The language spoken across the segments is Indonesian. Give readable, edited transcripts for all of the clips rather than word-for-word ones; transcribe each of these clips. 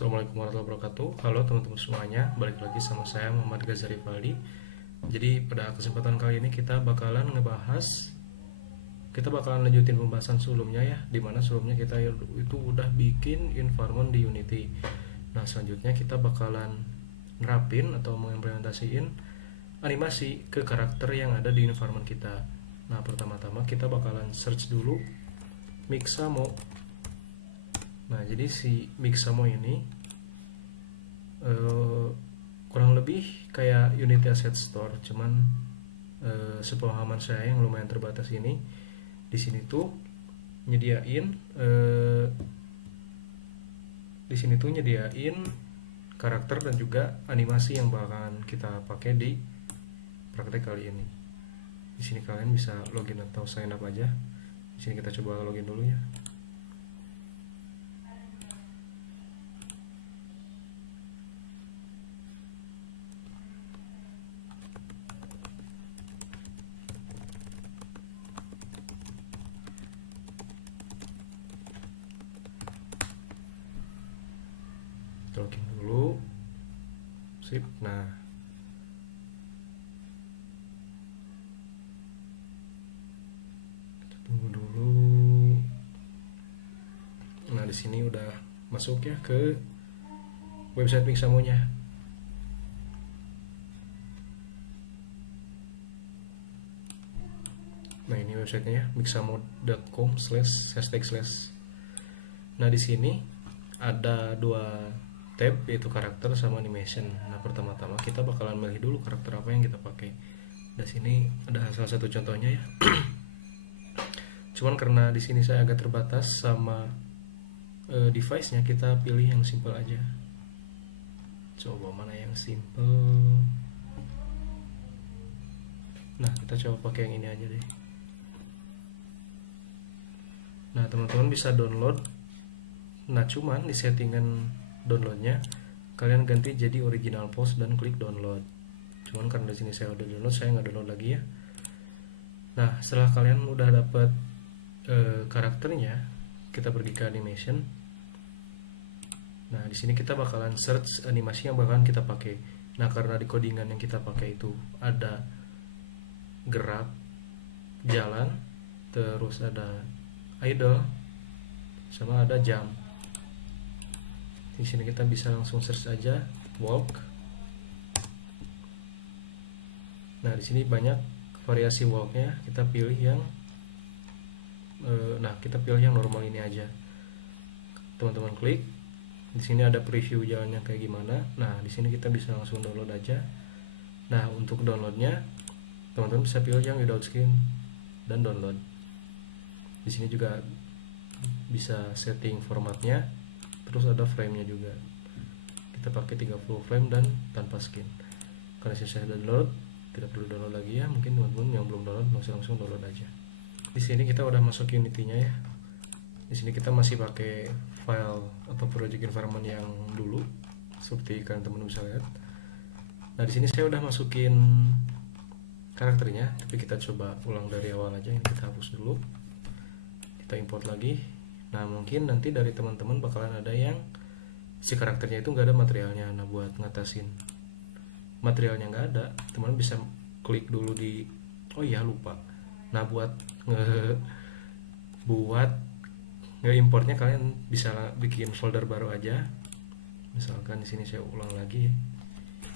Assalamualaikum warahmatullahi wabarakatuh. Halo teman-teman semuanya, balik lagi sama saya Muhammad Ghazali Faldi. Jadi pada kesempatan kali ini kita bakalan lanjutin pembahasan sebelumnya ya, dimana sebelumnya kita itu udah bikin environment di Unity. Nah selanjutnya kita bakalan nerapin atau mengimplementasiin animasi ke karakter yang ada di environment kita. Nah pertama-tama kita bakalan search dulu Mixamo. Nah jadi si Mixamo ini kurang lebih kayak Unity Asset Store, cuman sepemahaman saya yang lumayan terbatas ini, di sini tuh nyediain karakter dan juga animasi yang bakalan kita pakai di praktek kali ini. Di sini kalian bisa login atau sign up aja. Di sini kita coba login dulu ya. Login dulu. Sip. Nah, kita tunggu dulu. Nah, di sini udah masuk ya ke website Mixamo-nya. Nah, ini websitenya ya, mixamo.com/#. Nah, di sini ada dua tab, yaitu karakter sama animation. Nah, pertama-tama kita bakalan milih dulu karakter apa yang kita pakai. Di sini ada salah satu contohnya ya. Cuman karena di sini saya agak terbatas sama device-nya, kita pilih yang simple aja. Coba mana yang simple. Nah, kita coba pakai yang ini aja deh. Nah, teman-teman bisa download. Nah, cuman di settingan downloadnya kalian ganti jadi original post dan klik download. Cuman karena di sini saya udah download, saya nggak download lagi ya. Nah, setelah kalian udah dapat karakternya, kita pergi ke animation. Nah, di sini kita bakalan search animasi yang bakalan kita pakai. Nah, karena di codingan yang kita pakai itu ada gerak, jalan, terus ada idle, sama ada jump. Di sini kita bisa langsung search aja walk. Nah, di sini banyak variasi walknya. Kita pilih yang normal ini aja. Teman-teman klik. Di sini ada preview jalannya kayak gimana. Nah, di sini kita bisa langsung download aja. Nah, untuk downloadnya teman-teman bisa pilih yang without skin dan download. Di sini juga bisa setting formatnya, terus ada frame-nya juga. Kita pakai 30 frame dan tanpa skin. Karena saya download, tidak perlu download lagi ya. Mungkin teman-teman yang belum download langsung download aja. Di sini kita udah masuk Unity-nya ya. Di sini kita masih pakai file atau project environment yang dulu, seperti kalian teman bisa lihat. Nah, di sini saya udah masukin karakternya, tapi kita coba ulang dari awal aja. Ini kita hapus dulu. Kita import lagi. Nah, mungkin nanti dari teman-teman bakalan ada yang si karakternya itu nggak ada materialnya. Nah, buat ngatasin materialnya nggak ada, teman bisa klik dulu di lupa. Nah, buat nge-importnya kalian bisa bikin folder baru aja. Misalkan di sini saya ulang lagi.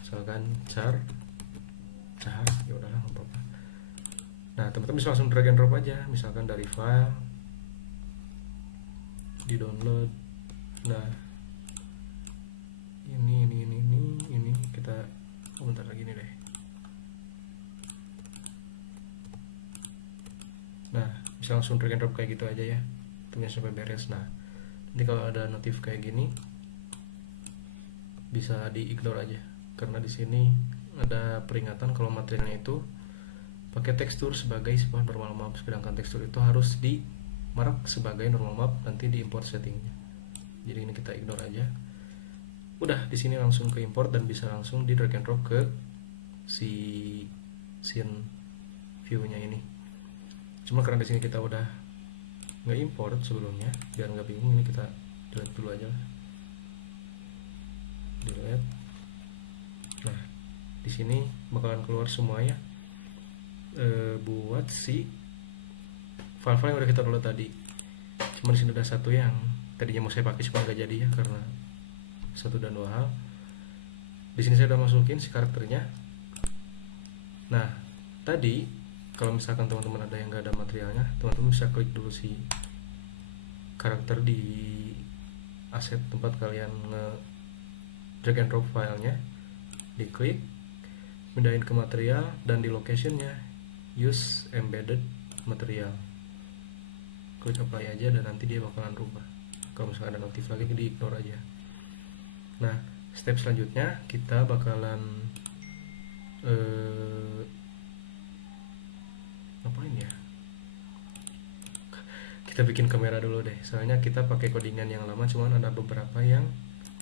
Misalkan char ya udahlah, nggak apa-apa. Nah, teman-teman bisa langsung drag and drop aja, misalkan dari file di download. Nah, ini kita bentar lagi nih deh. Nah, bisa langsung drag and drop kayak gitu aja ya, tunggu sampai beres. Nah, nanti kalau ada notif kayak gini bisa di ignore aja, karena di sini ada peringatan kalau materialnya itu pakai tekstur sebagai sebuah normal map, sedangkan tekstur itu harus di mark sebagai normal map nanti di import settingnya. Jadi ini kita ignore aja. Udah, di sini langsung ke import dan bisa langsung di drag and drop ke si scene view-nya ini. Cuma karena di sini kita udah nge-import sebelumnya, biar nggak bingung, ini kita delete dulu aja. sini bakalan keluar semua ya, buat si file-file yang udah kita download tadi. Cuma di sini ada satu yang tadinya mau saya pakai cuma nggak jadi ya, karena satu dan dua hal. Di sini saya udah masukin si karakternya. Nah, tadi kalau misalkan teman-teman ada yang nggak ada materialnya, teman-teman bisa klik dulu si karakter di aset tempat kalian drag and drop filenya, diklik, pindahin ke material, dan di locationnya use embedded material, klik apply aja dan nanti dia bakalan rubah. Kalau misalkan ada notif lagi di ignore aja. Nah, step selanjutnya kita bakalan ngapain ya, kita bikin kamera dulu deh, soalnya kita pakai codingan yang lama, cuman ada beberapa yang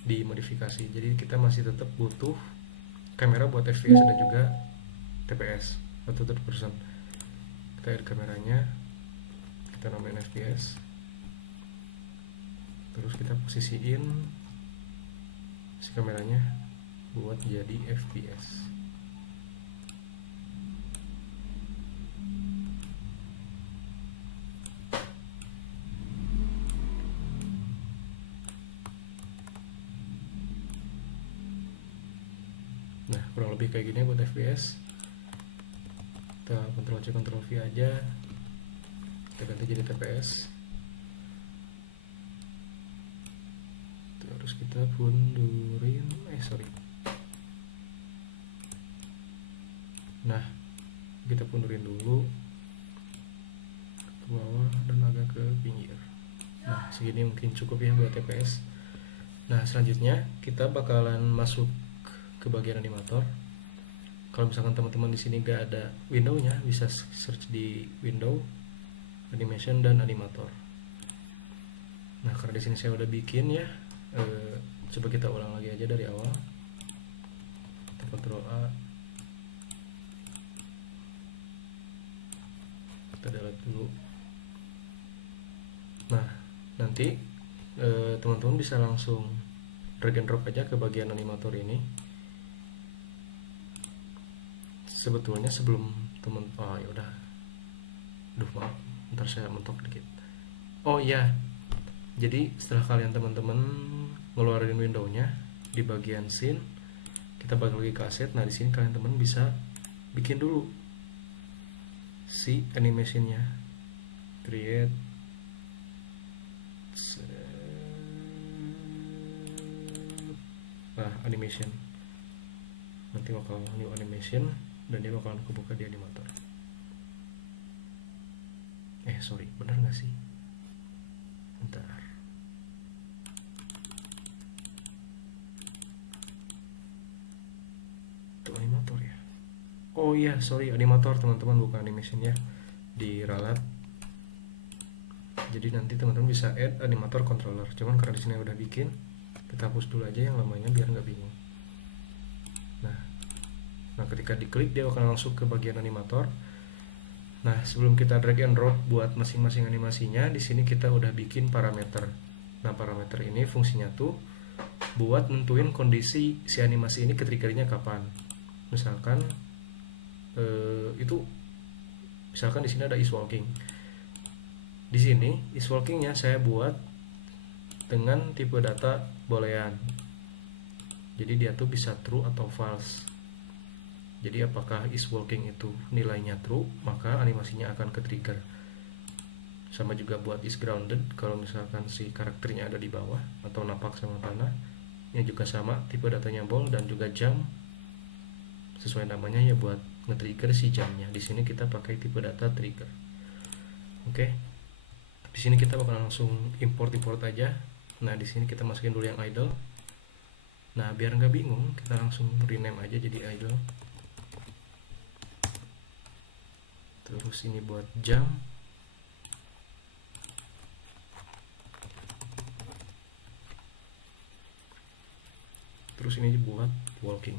dimodifikasi, jadi kita masih tetap butuh kamera buat FPS dan juga TPS atau third person. Kita add kameranya, kita namain FPS, terus kita posisiin si kameranya buat jadi FPS. Nah, kurang lebih kayak gini buat FPS. Kita Ctrl C Ctrl V aja, kita ganti jadi TPS. Terus kita mundurin, nah, kita mundurin dulu ke bawah dan agak ke pinggir. Nah, segini mungkin cukup ya buat TPS. Nah, selanjutnya kita bakalan masuk ke bagian animator. Kalau misalkan teman-teman di sini gak ada window-nya, bisa search di window, animation, dan animator. Nah, karena di sini saya udah bikin ya, coba kita ulang lagi aja dari awal. Kita Ctrl A, kita delete dulu. Nah, nanti teman-teman bisa langsung drag and drop aja ke bagian animator ini. Sebetulnya sebelum ya udah, maaf, ntar saya mentok dikit. Oh iya, jadi setelah kalian teman-teman ngeluarin window-nya, di bagian scene kita balik lagi ke aset. Nah, di sini kalian teman bisa bikin dulu si animation-nya, create animation, nanti bakal new animation dan dia bakalan kebuka di animator. Bener nggak sih? Bentar. Itu animator ya? Oh iya, animator teman-teman, bukan animation ya, di ralat. Jadi nanti teman-teman bisa add animator controller. Cuman karena di sini udah bikin, kita hapus dulu aja yang lamanya biar nggak bingung. Nah, ketika diklik dia akan langsung ke bagian animator. Nah, sebelum kita drag and drop buat masing-masing animasinya, di sini kita udah bikin parameter. Nah, parameter ini fungsinya tuh buat nentuin kondisi si animasi ini ketriggernya kapan. Misalkan misalkan di sini ada is walking. Di sini is walkingnya saya buat dengan tipe data boolean. Jadi dia tuh bisa true atau false. Jadi apakah is walking itu nilainya true, maka animasinya akan ke trigger. Sama juga buat is grounded, kalau misalkan si karakternya ada di bawah atau napak sama tanah, ini juga sama, tipe datanya bool, dan juga jam sesuai namanya ya, buat nge-trigger si jamnya. Di sini kita pakai tipe data trigger. Oke. Di sini kita bakal langsung import aja. Nah, di sini kita masukin dulu yang idle. Nah, biar nggak bingung, kita langsung rename aja jadi idle. Terus ini buat jam. Terus ini buat walking.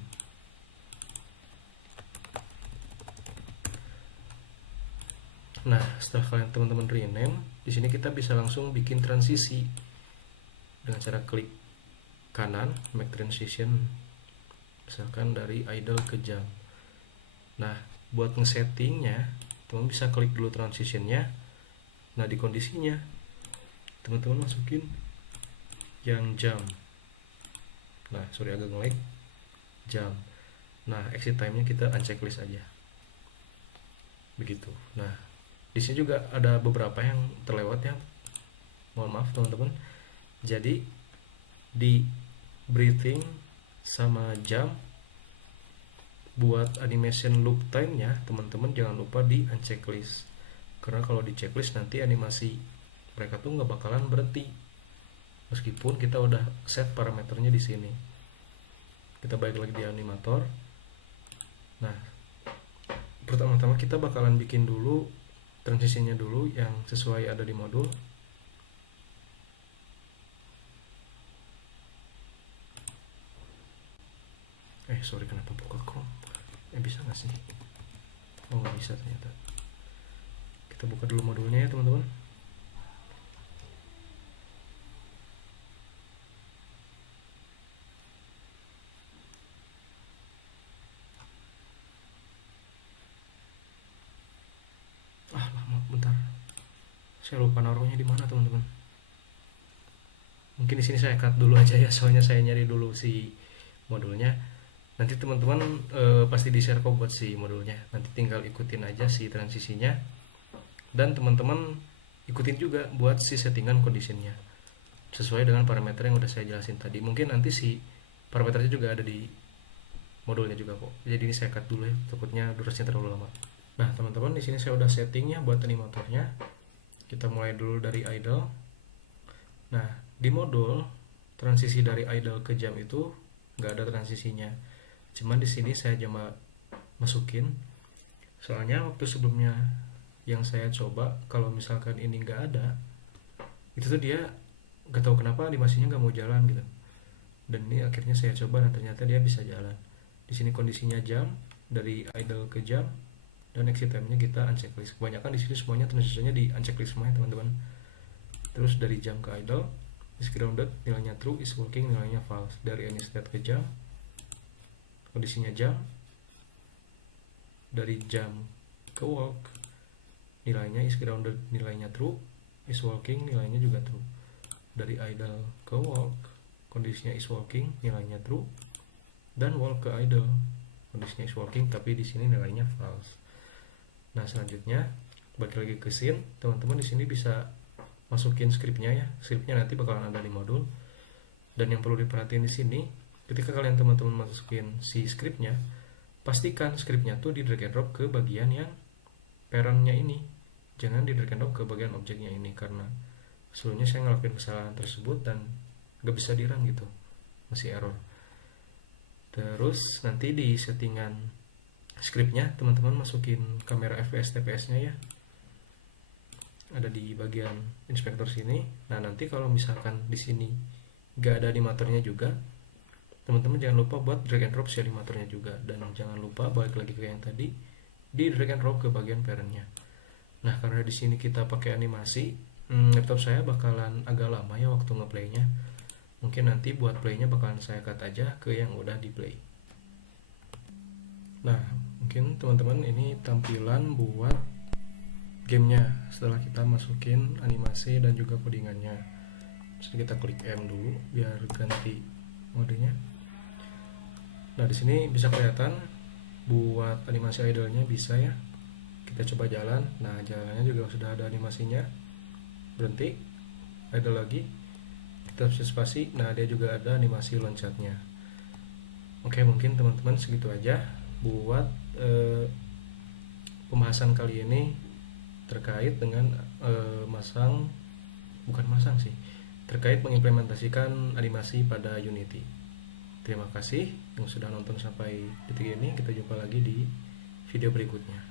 Nah, setelah kalian teman-teman rename, di sini kita bisa langsung bikin transisi dengan cara klik kanan, make transition misalkan dari idle ke jam. Nah, buat ngesettingnya teman bisa klik dulu transitionnya. Nah, di kondisinya teman-teman masukin yang jam. Nah, sorry agak nge-lag, jam. Nah, exit time-nya kita unchecklist aja. Begitu. Nah, di sini juga ada beberapa yang terlewat ya. Mohon maaf teman-teman. Jadi di breathing sama jam buat animation loop time-nya teman-teman jangan lupa di unchecklist. Karena kalau di checklist nanti animasi mereka tuh nggak bakalan berhenti. Meskipun kita udah set parameternya di sini. Kita balik lagi di animator. Nah, pertama-tama kita bakalan bikin dulu transisinya dulu yang sesuai ada di modul. Sorry kenapa buka Chrome? Bisa nggak sih? Oh nggak bisa ternyata. Kita buka dulu modulnya ya teman-teman. Lama bentar. Saya lupa naruhnya di mana teman-teman. Mungkin di sini saya cut dulu aja ya, soalnya saya nyari dulu si modulnya. Nanti teman-teman pasti di share kok buat si modulnya. Nanti tinggal ikutin aja si transisinya. Dan teman-teman ikutin juga buat si settingan conditionnya sesuai dengan parameter yang udah saya jelasin tadi. Mungkin nanti si parameternya juga ada di modulnya juga kok. Jadi ini saya cut dulu ya, takutnya durasinya terlalu lama. Nah teman-teman, di sini saya udah settingnya buat animatornya. Kita mulai dulu dari idle. Nah di modul transisi dari idle ke jam itu nggak ada transisinya. Cuman di sini saya cuma masukin. Soalnya waktu sebelumnya yang saya coba, kalau misalkan ini nggak ada, itu tuh dia nggak tahu kenapa animasinya nggak mau jalan gitu. Dan ini akhirnya saya coba dan ternyata dia bisa jalan. Di sini kondisinya jam, dari idle ke jam, dan exit time-nya kita unchecklist. Kebanyakan di sini semuanya transisinya di unchecklist semuanya teman-teman. Terus dari jam ke idle, is grounded, nilainya true, is working, nilainya false. Dari any state ke jam, kondisinya jam. Dari jam ke walk, nilainya is grounded, nilainya true, is working, nilainya juga true. Dari idle ke walk, kondisinya is working, nilainya true, dan walk ke idle, kondisinya is working tapi di sini nilainya false. Nah selanjutnya balik lagi ke scene, teman-teman di sini bisa masukin scriptnya ya. Scriptnya nanti bakalan ada di modul. Dan yang perlu diperhatiin di sini, ketika kalian teman-teman masukin si scriptnya, pastikan scriptnya tuh di drag and drop ke bagian yang parentnya ini. Jangan di drag and drop ke bagian objeknya ini, karena sebelumnya saya ngelakuin kesalahan tersebut dan gak bisa di-run gitu, masih error. Terus nanti di settingan scriptnya teman-teman masukin kamera FPS TPS nya ya, ada di bagian inspektor sini. Nah nanti kalau misalkan di sini gak ada animatornya juga, teman-teman jangan lupa buat drag and drop si animatornya juga. Dan jangan lupa balik lagi ke yang tadi, di drag and drop ke bagian parentnya. Nah karena di sini kita pakai animasi, laptop saya bakalan agak lama ya waktu ngeplaynya. Mungkin nanti buat playnya bakalan saya cut aja ke yang udah di play. Nah mungkin teman-teman ini tampilan buat gamenya setelah kita masukin animasi dan juga codingannya. Terus kita klik M dulu biar ganti modenya. Nah di sini bisa kelihatan buat animasi idle-nya bisa ya. Kita coba jalan. Nah jalannya juga sudah ada animasinya. Berhenti, idle lagi, kita bisa spasi. Nah dia juga ada animasi loncatnya. Oke, mungkin teman-teman segitu aja buat pembahasan kali ini terkait dengan terkait mengimplementasikan animasi pada Unity. Terima kasih yang sudah nonton sampai detik ini. Kita jumpa lagi di video berikutnya.